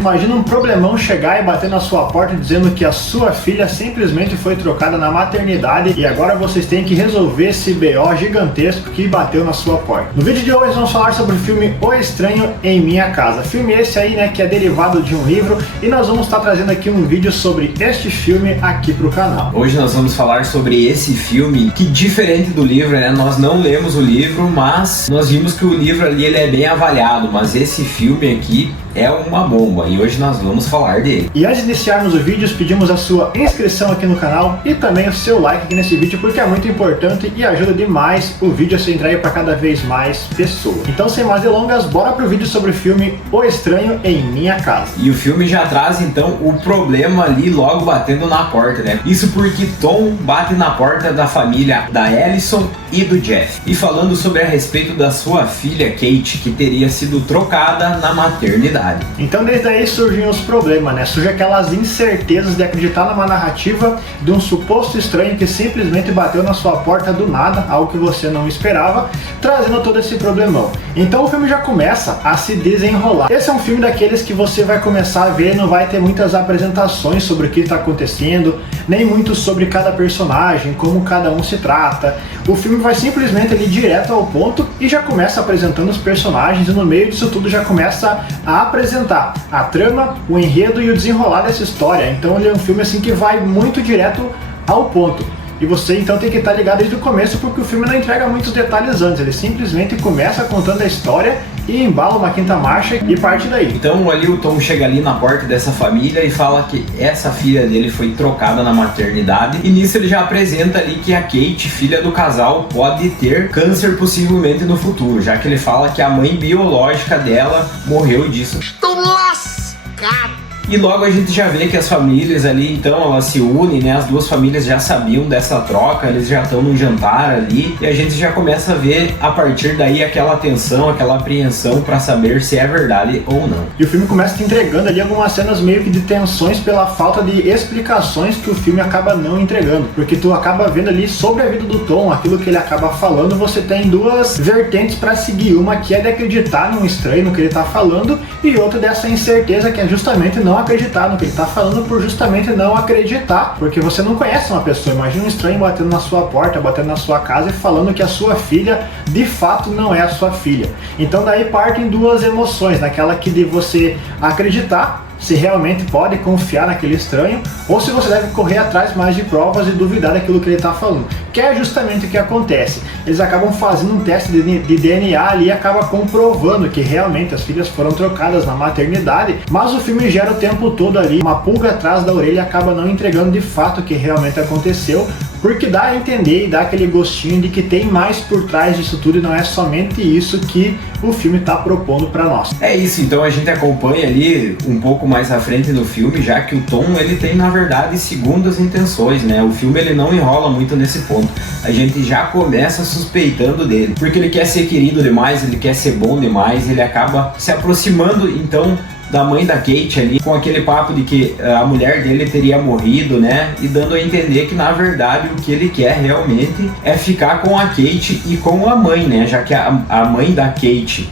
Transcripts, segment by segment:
Imagina um problemão chegar e bater na sua porta dizendo que a sua filha simplesmente foi trocada na maternidade e agora vocês têm que resolver esse BO gigantesco que bateu na sua porta. No vídeo de hoje vamos falar sobre o filme O Estranho em Minha Casa. Filme esse aí, né, que é derivado de um livro, e nós vamos estar trazendo aqui um vídeo sobre este filme aqui pro canal. Hoje nós vamos falar sobre esse filme que, diferente do livro, né, nós não lemos o livro, mas nós vimos que o livro ali ele é bem avaliado, mas esse filme aqui é uma bomba e hoje nós vamos falar dele. E antes de iniciarmos o vídeo, pedimos a sua inscrição aqui no canal e também o seu like aqui nesse vídeo, porque é muito importante e ajuda demais o vídeo a ser entregue para cada vez mais pessoas. Então, sem mais delongas, bora pro vídeo sobre o filme O Estranho em Minha Casa. E o filme já traz então o problema ali logo batendo na porta, né? Isso porque Tom bate na porta da família da Allison e do Jeff, e falando sobre a respeito da sua filha Kate, que teria sido trocada na maternidade. Então desde aí surgem os problemas, né? Surgem aquelas incertezas de acreditar numa narrativa de um suposto estranho que simplesmente bateu na sua porta do nada, algo que você não esperava, trazendo todo esse problemão. Então o filme já começa a se desenrolar. Esse é um filme daqueles que você vai começar a ver, não vai ter muitas apresentações sobre o que está acontecendo, nem muito sobre cada personagem, como cada um se trata. O filme vai simplesmente ali direto ao ponto e já começa apresentando os personagens, e no meio disso tudo já começa a apresentar a trama, o enredo e o desenrolar dessa história. Então ele é um filme assim que vai muito direto ao ponto. E você então tem que estar ligado desde o começo, porque o filme não entrega muitos detalhes antes, ele simplesmente começa contando a história e embala uma quinta marcha e parte daí. Então ali o Tom chega ali na porta dessa família e fala que essa filha dele foi trocada na maternidade, e nisso ele já apresenta ali que a Kate, filha do casal, pode ter câncer possivelmente no futuro, já que ele fala que a mãe biológica dela morreu disso. Estou lascado! E logo a gente já vê que as famílias ali, então, elas se unem, né? As duas famílias já sabiam dessa troca, eles já estão no jantar ali, e a gente já começa a ver a partir daí aquela tensão, aquela apreensão para saber se é verdade ou não. E o filme começa te entregando ali algumas cenas meio que de tensões pela falta de explicações que o filme acaba não entregando, porque tu acaba vendo ali sobre a vida do Tom, aquilo que ele acaba falando. Você tem duas vertentes para seguir, uma que é de acreditar num estranho, no que ele tá falando, e outra dessa incerteza, que é justamente não acreditar no que ele está falando, por justamente não acreditar, porque você não conhece uma pessoa. Imagina um estranho batendo na sua porta, batendo na sua casa e falando que a sua filha de fato não é a sua filha. Então daí partem duas emoções, naquela que de você acreditar se realmente pode confiar naquele estranho, ou se você deve correr atrás mais de provas e duvidar daquilo que ele está falando, que é justamente o que acontece. Eles acabam fazendo um teste de DNA ali e acaba comprovando que realmente as filhas foram trocadas na maternidade, mas o filme gera o tempo todo ali uma pulga atrás da orelha e acaba não entregando de fato o que realmente aconteceu, porque dá a entender e dá aquele gostinho de que tem mais por trás disso tudo e não é somente isso que o filme está propondo para nós. É isso, então a gente acompanha ali um pouco mais à frente no filme, já que o Tom ele tem na verdade segundas intenções, né? O filme ele não enrola muito nesse ponto. A gente já começa suspeitando dele, porque ele quer ser querido demais, ele quer ser bom demais, ele acaba se aproximando então da mãe da Kate ali, com aquele papo de que a mulher dele teria morrido, né? E dando a entender que na verdade o que ele quer realmente é ficar com a Kate e com a mãe, né? Já que a mãe da Kate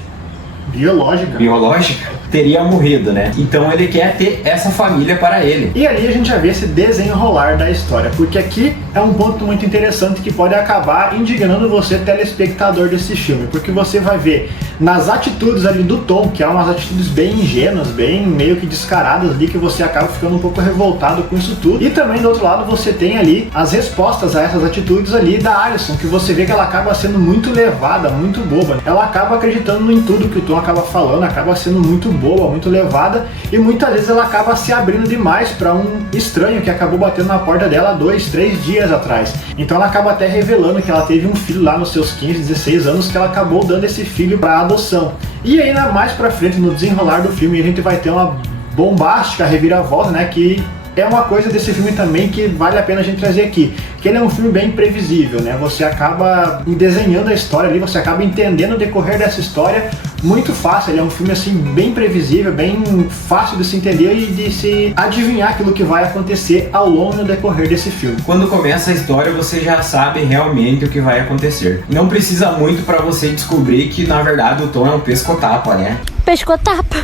biológica teria morrido, né? Então ele quer ter essa família para ele. E ali a gente já vê esse desenrolar da história, porque aqui é um ponto muito interessante que pode acabar indignando você, telespectador desse filme, porque você vai ver nas atitudes ali do Tom, que é umas atitudes bem ingênuas, bem meio que descaradas ali, que você acaba ficando um pouco revoltado com isso tudo. E também do outro lado você tem ali as respostas a essas atitudes ali da Allison, que você vê que ela acaba sendo muito levada, muito boba. Ela acaba acreditando em tudo que o Tom acaba falando, acaba sendo muito boa, muito levada, e muitas vezes ela acaba se abrindo demais para um estranho que acabou batendo na porta dela 2, 3 dias atrás. Então ela acaba até revelando que ela teve um filho lá nos seus 15, 16 anos, que ela acabou dando esse filho para adoção. E ainda mais pra frente, no desenrolar do filme, a gente vai ter uma bombástica reviravolta, né, que é uma coisa desse filme também que vale a pena a gente trazer aqui, que ele é um filme bem previsível, né? Você acaba desenhando a história ali, você acaba entendendo o decorrer dessa história muito fácil. Ele é um filme assim bem previsível, bem fácil de se entender e de se adivinhar aquilo que vai acontecer ao longo do decorrer desse filme. Quando começa a história, você já sabe realmente o que vai acontecer. Não precisa muito para você descobrir que na verdade o Tom é um pescotapa, né? Pescotapa.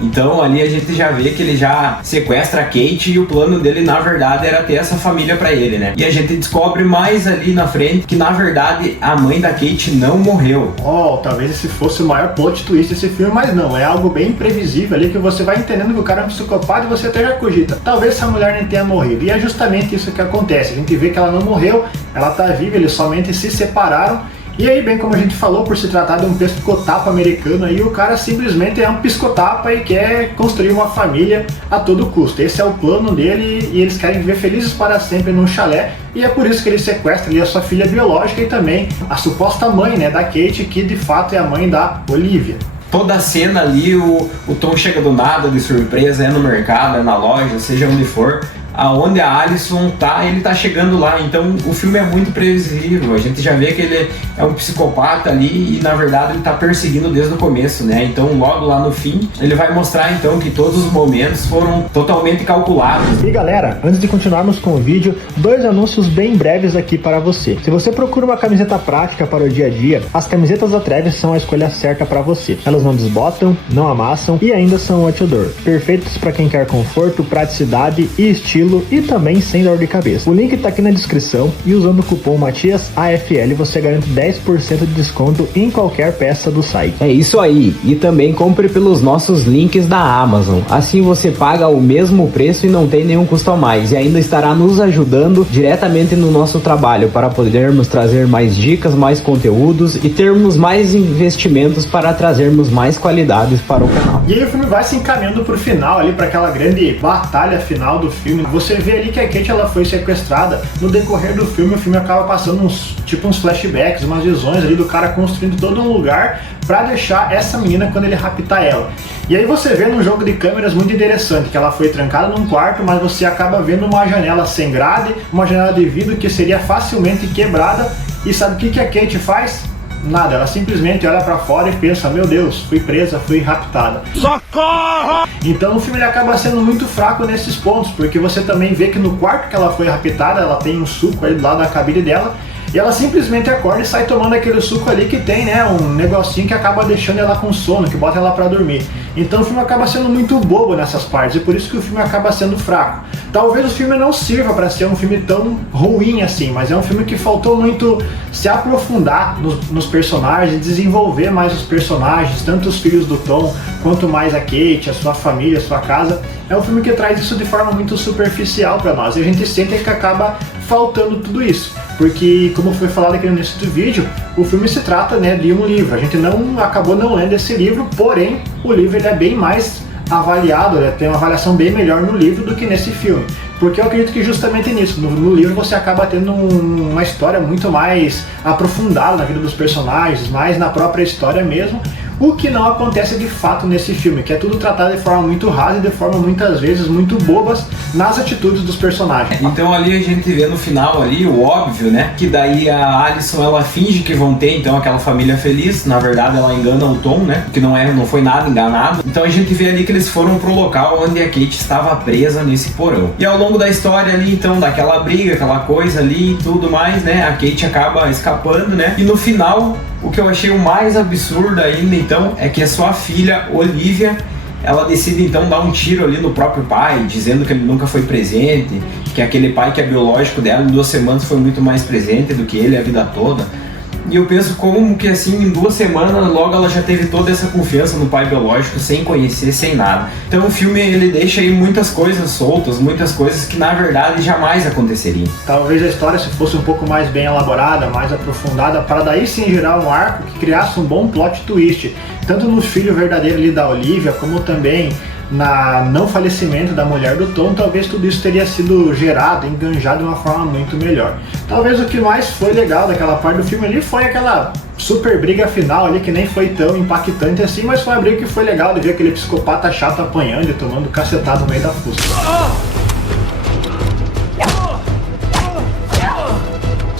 Então ali a gente já vê que ele já sequestra a Kate e o plano dele na verdade era ter essa família pra ele, né? E a gente descobre mais ali na frente que na verdade a mãe da Kate não morreu. Talvez esse fosse o maior plot twist desse filme, mas não, é algo bem imprevisível ali que você vai entendendo que o cara é um psicopata e você até já cogita, talvez essa mulher nem tenha morrido. E é justamente isso que acontece, a gente vê que ela não morreu, ela tá viva, eles somente se separaram. E aí, bem como a gente falou, por se tratar de um psicotapa americano, aí o cara simplesmente é um psicotapa e quer construir uma família a todo custo. Esse é o plano dele e eles querem viver felizes para sempre num chalé. E é por isso que ele sequestra ali a sua filha biológica e também a suposta mãe, né, da Kate, que de fato é a mãe da Olivia. Toda a cena ali, o Tom chega do nada, de surpresa, é no mercado, é na loja, seja onde for. Aonde a Alison tá, ele tá chegando lá, então o filme é muito previsível, a gente já vê que ele é um psicopata ali e na verdade ele tá perseguindo desde o começo, né? Então logo lá no fim, ele vai mostrar então que todos os momentos foram totalmente calculados. E galera, antes de continuarmos com o vídeo, 2 anúncios bem breves aqui para você. Se você procura uma camiseta prática para o dia a dia, as camisetas da Travis são a escolha certa para você. Elas não desbotam, não amassam e ainda são anti-odor. Perfeitos para quem quer conforto, praticidade e estilo e também sem dor de cabeça. O link tá aqui na descrição e usando o cupom MatiasAFL você garante 10% de desconto em qualquer peça do site. É isso aí, e também compre pelos nossos links da Amazon, assim você paga o mesmo preço e não tem nenhum custo a mais, e ainda estará nos ajudando diretamente no nosso trabalho para podermos trazer mais dicas, mais conteúdos e termos mais investimentos para trazermos mais qualidades para o canal. E aí o filme vai se encaminhando pro final ali, para aquela grande batalha final do filme. Você vê ali que a Kate ela foi sequestrada. No decorrer do filme, o filme acaba passando uns flashbacks, umas visões ali do cara construindo todo um lugar para deixar essa menina quando ele raptar ela. E aí você vê num jogo de câmeras muito interessante, que ela foi trancada num quarto, mas você acaba vendo uma janela sem grade, uma janela de vidro que seria facilmente quebrada. E sabe o que a Kate faz? Nada, ela simplesmente olha pra fora e pensa, meu Deus, fui presa, fui raptada. Socorro! Então o filme ele acaba sendo muito fraco nesses pontos, porque você também vê que no quarto que ela foi raptada, ela tem um suco ali do lado da cabine dela, e ela simplesmente acorda e sai tomando aquele suco ali que tem, né, um negocinho que acaba deixando ela com sono, que bota ela pra dormir. Então o filme acaba sendo muito bobo nessas partes, e por isso que o filme acaba sendo fraco. Talvez o filme não sirva para ser um filme tão ruim assim, mas é um filme que faltou muito se aprofundar nos personagens, desenvolver mais os personagens, tanto os filhos do Tom, quanto mais a Kate, a sua família, a sua casa. É um filme que traz isso de forma muito superficial para nós, e a gente sente que acaba faltando tudo isso. Porque, como foi falado aqui no início do vídeo, o filme se trata, né, de um livro. A gente acabou não lendo esse livro, porém, o livro ele é bem mais avaliado, né, tem uma avaliação bem melhor no livro do que nesse filme. Porque eu acredito que justamente nisso, no livro você acaba tendo uma história muito mais aprofundada na vida dos personagens, mais na própria história mesmo, o que não acontece de fato nesse filme, que é tudo tratado de forma muito rasa e de forma muitas vezes muito bobas nas atitudes dos personagens. Então ali a gente vê no final ali o óbvio, né, que daí a Alison ela finge que vão ter então aquela família feliz, na verdade ela engana o Tom, né, que não foi nada enganado. Então a gente vê ali que eles foram pro local onde a Kate estava presa nesse porão. E ao longo da história ali então, daquela briga, aquela coisa ali e tudo mais, né, a Kate acaba escapando, né, e no final o que eu achei o mais absurdo ainda então é que a sua filha Olivia, ela decide então dar um tiro ali no próprio pai, dizendo que ele nunca foi presente, que aquele pai que é biológico dela em 2 semanas foi muito mais presente do que ele a vida toda. E eu penso como que assim, em 2 semanas, logo ela já teve toda essa confiança no pai biológico, sem conhecer, sem nada. Então o filme, ele deixa aí muitas coisas soltas, muitas coisas que na verdade jamais aconteceriam. Talvez a história, se fosse um pouco mais bem elaborada, mais aprofundada, para daí sim gerar um arco que criasse um bom plot twist, tanto no filho verdadeiro ali da Olivia, como também na não falecimento da mulher do Tom, talvez tudo isso teria sido gerado, enganjado de uma forma muito melhor. Talvez o que mais foi legal daquela parte do filme ali foi aquela super briga final ali, que nem foi tão impactante assim, mas foi uma briga que foi legal de ver aquele psicopata chato apanhando e tomando cacetado no meio da fuça.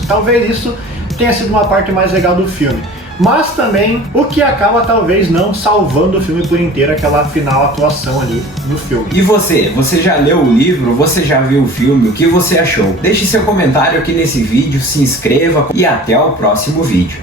Talvez isso tenha sido uma parte mais legal do filme. Mas também o que acaba talvez não salvando o filme por inteiro, aquela final atuação ali no filme. E você já leu o livro? Você já viu o filme? O que você achou? Deixe seu comentário aqui nesse vídeo, se inscreva e até o próximo vídeo.